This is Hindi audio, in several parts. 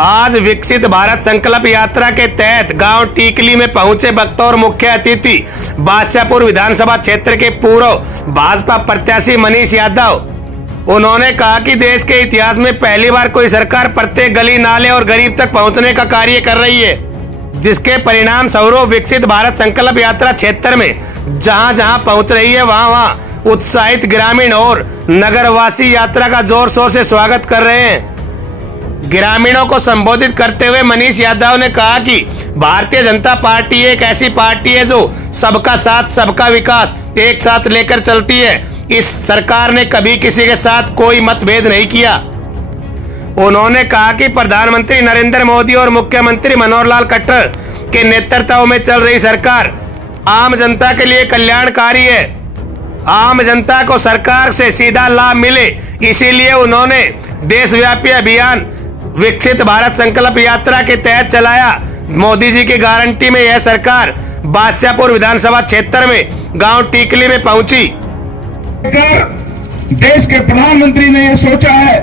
आज विकसित भारत संकल्प यात्रा के तहत गांव टीकली में पहुंचे बतौर मुख्य अतिथि बादशाहपुर विधानसभा क्षेत्र के पूर्व भाजपा प्रत्याशी मनीष यादव। उन्होंने कहा कि देश के इतिहास में पहली बार कोई सरकार प्रत्येक गली नाले और गरीब तक पहुंचने का कार्य कर रही है, जिसके परिणाम स्वरूप विकसित भारत संकल्प यात्रा क्षेत्र में जहां जहां पहुंच रही है वहां उत्साहित ग्रामीण और नगरवासी यात्रा का जोर शोर से स्वागत कर रहे हैं। ग्रामीणों को संबोधित करते हुए मनीष यादव ने कहा कि भारतीय जनता पार्टी एक ऐसी पार्टी है जो सबका साथ सबका विकास एक साथ लेकर चलती है। इस सरकार ने कभी किसी के साथ कोई मतभेद नहीं किया। उन्होंने कहा कि प्रधानमंत्री नरेंद्र मोदी और मुख्यमंत्री मनोहर लाल खट्टर के नेतृत्व में चल रही सरकार आम जनता के लिए कल्याणकारी है। आम जनता को सरकार से सीधा लाभ मिले, इसीलिए उन्होंने देशव्यापी अभियान विकसित भारत संकल्प यात्रा के तहत चलाया। मोदी जी की गारंटी में यह सरकार बादशाहपुर विधानसभा क्षेत्र में गांव टीकली में पहुंची। देश के प्रधानमंत्री ने यह सोचा है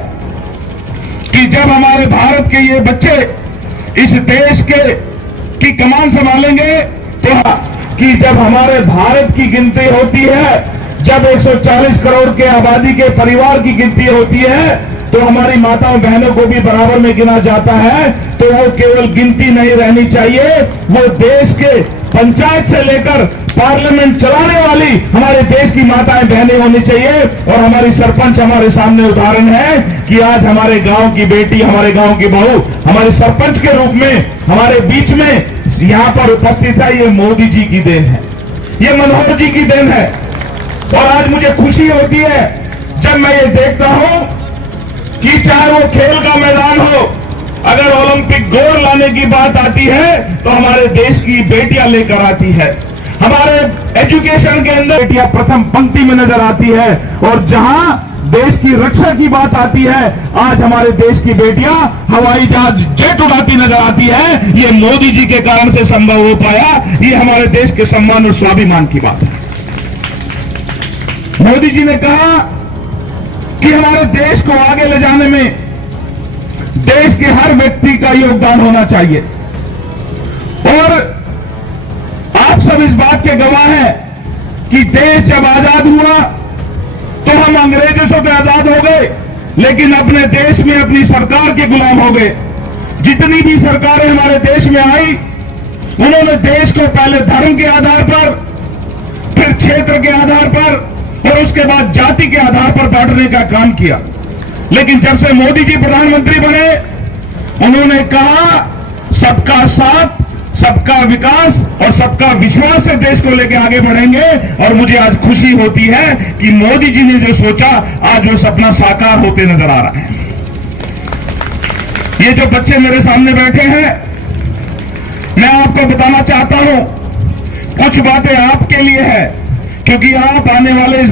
कि जब हमारे भारत के ये बच्चे इस देश की कमान संभालेंगे तो कि जब हमारे भारत की गिनती होती है, जब 140 करोड़ के आबादी के परिवार की गिनती होती है तो हमारी माताओं बहनों को भी बराबर में गिना जाता है। तो वो केवल गिनती नहीं रहनी चाहिए, वो देश के पंचायत से लेकर पार्लियामेंट चलाने वाली हमारे देश की माताएं बहनें होनी चाहिए। और हमारी सरपंच हमारे सामने उदाहरण है कि आज हमारे गांव की बेटी, हमारे गांव की बहू हमारे सरपंच के रूप में हमारे बीच में यहाँ पर उपस्थित है। ये मोदी जी की देन है, ये मनोहर जी की देन है। और आज मुझे खुशी होती है जब मैं ये देखता हूं कि चाहे वो खेल का मैदान हो, अगर ओलंपिक गोल्ड लाने की बात आती है तो हमारे देश की बेटियां लेकर आती है। हमारे एजुकेशन के अंदर बेटियां प्रथम पंक्ति में नजर आती है। और जहां देश की रक्षा की बात आती है, आज हमारे देश की बेटियां हवाई जहाज जेट उड़ाती नजर आती है। ये मोदी जी के कारण से संभव हो पाया। ये हमारे देश के सम्मान और स्वाभिमान की बात है। मोदी जी ने कहा कि हमारे देश को आगे ले जाने में देश के हर व्यक्ति का योगदान होना चाहिए। और आप सब इस बात के गवाह हैं कि देश जब आजाद हुआ तो हम अंग्रेजों से तो आजाद हो गए, लेकिन अपने देश में अपनी सरकार के गुलाम हो गए। जितनी भी सरकारें हमारे देश में आई, उन्होंने देश को पहले धर्म के आधार पर, फिर क्षेत्र के आधार पर और उसके बाद जाति के आधार पर बांटने का काम किया। लेकिन जब से मोदी जी प्रधानमंत्री बने, उन्होंने कहा सबका साथ सबका विकास और सबका विश्वास से देश को लेकर आगे बढ़ेंगे। और मुझे आज खुशी होती है कि मोदी जी ने जो सोचा, आज वो सपना साकार होते नजर आ रहा है। ये जो बच्चे मेरे सामने बैठे हैं, मैं आपको बताना चाहता हूं, कुछ बातें आपके लिए है, क्योंकि आप आने वाले इस